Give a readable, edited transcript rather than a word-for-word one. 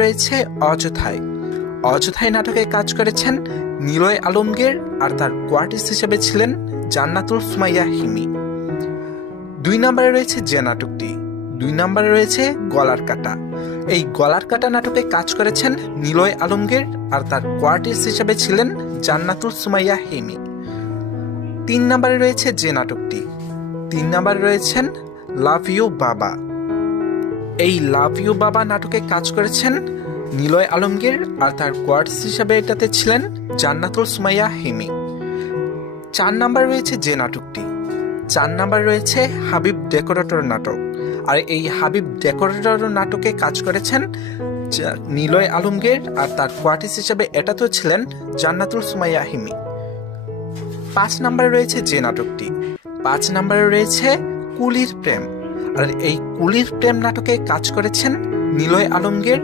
রয়েছে অযথায়। অযথায় নাটকে কাজ করেছেন নিলয় আলমগীর, আর তার কোয়ার্টিস্ট হিসেবে ছিলেন জান্নাতুল সুমাইয়া হিমি। 2 নম্বরে রয়েছে যে নাটকটি। 2 নম্বরে রয়েছে গলার কাটা। এই গলার কাটা নাটকে কাজ করেছেন নিলয় আলমগীর, আর তার কোয়ার্টিস্ট হিসেবে ছিলেন জান্নাতুল সুমাইয়া হিমি। 3 নম্বরে রয়েছে যে নাটকটি। 3 নম্বরে রয়েছেন লাভ ইউ বাবা। এই লাভ ইউ বাবা নাটকে কাজ করেছেন নিলয় আলমগীর, আর তার কোয়ার্টিস্ট হিসেবে এটাতে ছিলেন জান্নাতুল সুমাইয়া হিমি। 4 নম্বরে রয়েছে যে নাটকটি। 4 নম্বরে রয়েছে হাবিব ডেকোরেটর নাটক। আর এই হাবিব ডেকোরেটর নাটকে কাজ করেছেন নিলয় আলমগীর, আর তার কোয়ার্টিস্ট হিসেবে এটাতেও ছিলেন জান্নাতুল সুমাইয়া হিমি। 5 নম্বরে রয়েছে যে নাটকটি। 5 নম্বরে রয়েছে কুলির প্রেম। আর এই কুলির প্রেম নাটকে কাজ করেছেন নিলয় আলমগীর,